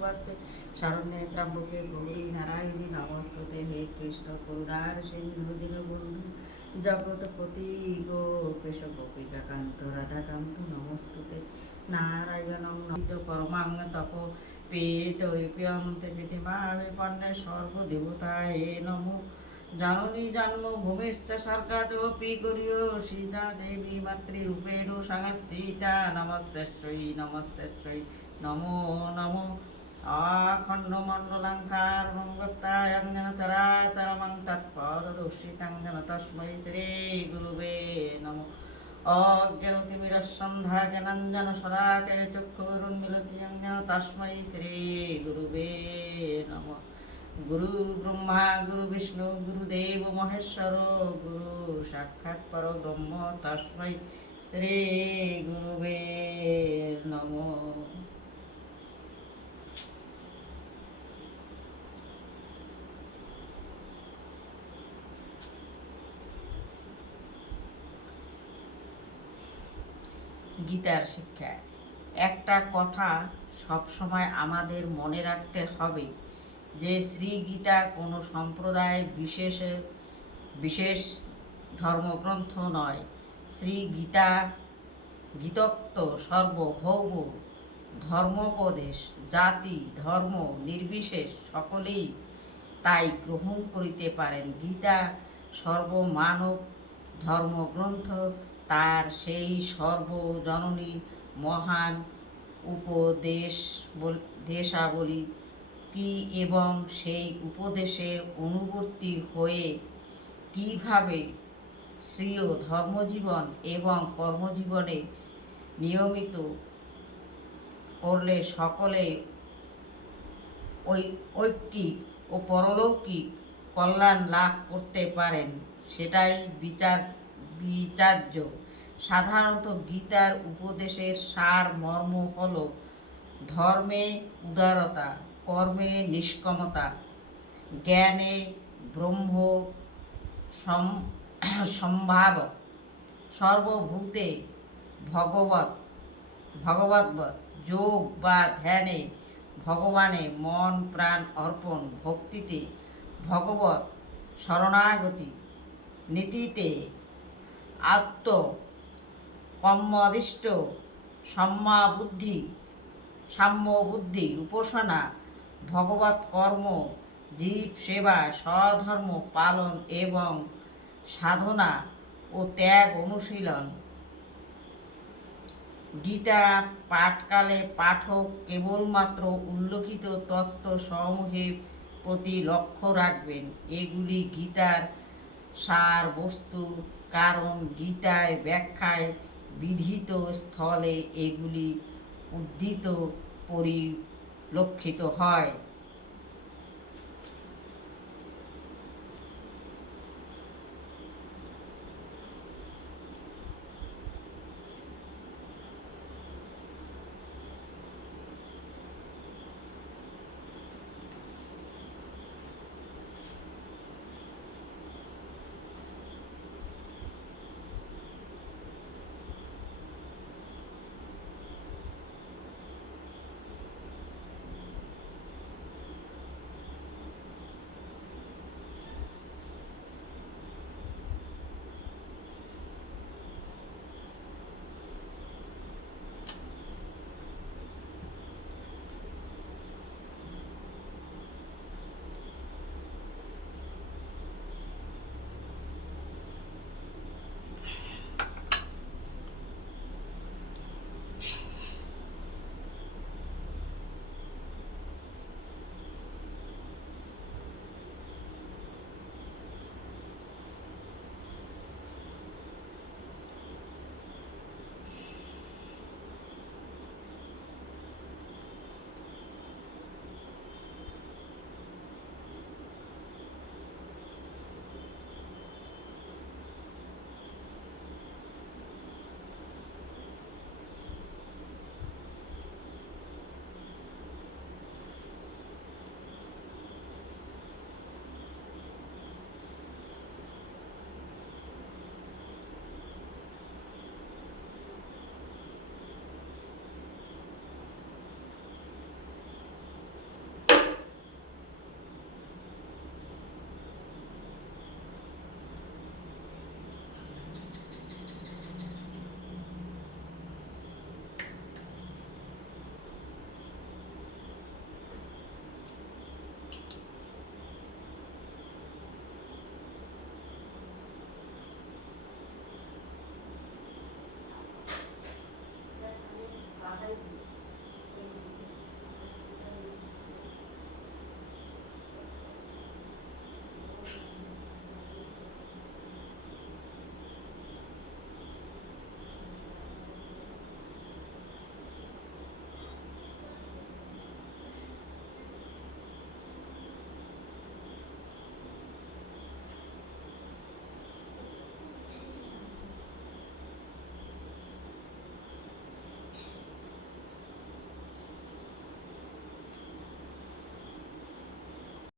सर्वार्थे शरण्ये त्र्यंबके गौरी नारायणी नमस्तुते। हे कृष्ण करुणार सिंधु दीनबंधु जगतपति गोपेश गोपिकाकान्त राधाकान्त नमस्तुते। नारायणं नमितो परमां तपो पेतरिप्यं ते पृथिवाभिपन्ने सर्वदेवताये नमो। जननी जन्मभूमिश्च स्वर्गादपि गरीयसी जा देवी मातृरूपेण संस्थिता। नमस्तेश्वै नमस्तेश्वै नमो नमो। अखण्डमण्डलङ्कारं व्यक्तायं चराचरमं तत्पददर्शितं तस्मै श्रीगुरुवे नमो। अज्ञानतिमिरसन्ध्या ज्ञानाञ्जनशलाकया चक्षुरुन्मीलितं येन तस्मै श्रीगुरुवे नमः। गुरु ब्रह्मा गुरु विष्णु गुरुदेव महेश्वर गुरु साक्षात् परब्रह्म तस्मै श्री गुरुवे नमो। গীতার শিক্ষা। একটা কথা সবসময় আমাদের মনে রাখতে হবে যে শ্রী গীতা কোনো সম্প্রদায় বিশেষ ধর্মগ্রন্থ নয়। শ্রী গীতা গীতোক্ত সর্বভৌম ধর্মোপদেশ জাতি ধর্ম নির্বিশেষ সকলেই তাই গ্রহণ করিতে পারেন। গীতা সর্বমানব ধর্মগ্রন্থ। তার সেই সর্বজননী মহান উপদেশাবলী কি এবং সেই উপদেশের অনুবর্তী হয়ে কিভাবে স্বীয় ধর্মজীবন এবং কর্মজীবনে নিয়মিত করলে সকলে ঐকিক ও পরলৌকিক কল্যাণ লাভ করতে পারেন সেটাই বিচার্য। সাধারণত গীতার উপদেশের সার মর্ম হল ধর্মে উদারতা, কর্মে নিষ্কামতা, জ্ঞানে ব্রহ্ম সম্ভাব, সর্বভূতে ভগবদ্বৎ, যোগ বা ধ্যানে ভগবানে মন প্রাণ অর্পণ, ভক্তিতে ভগবৎ শরণাগতি, নীতিতে আত্ম কর্মদিষ্ট সাম্যবুদ্ধি, উপাসনা ভগবৎ কর্ম, জীব সেবা, স্বধর্ম পালন এবং সাধনা ও ত্যাগ অনুশীলন। গীতা পাঠকালে পাঠক কেবলমাত্র উল্লিখিত তত্ত্বসমূহের প্রতি লক্ষ্য রাখবেন। এগুলি গীতার সার বস্তু, কারণ গীতায় ব্যাখ্যায় বিধিত স্থলে এগুলি উদ্ধৃত পরিলক্ষিত হয়।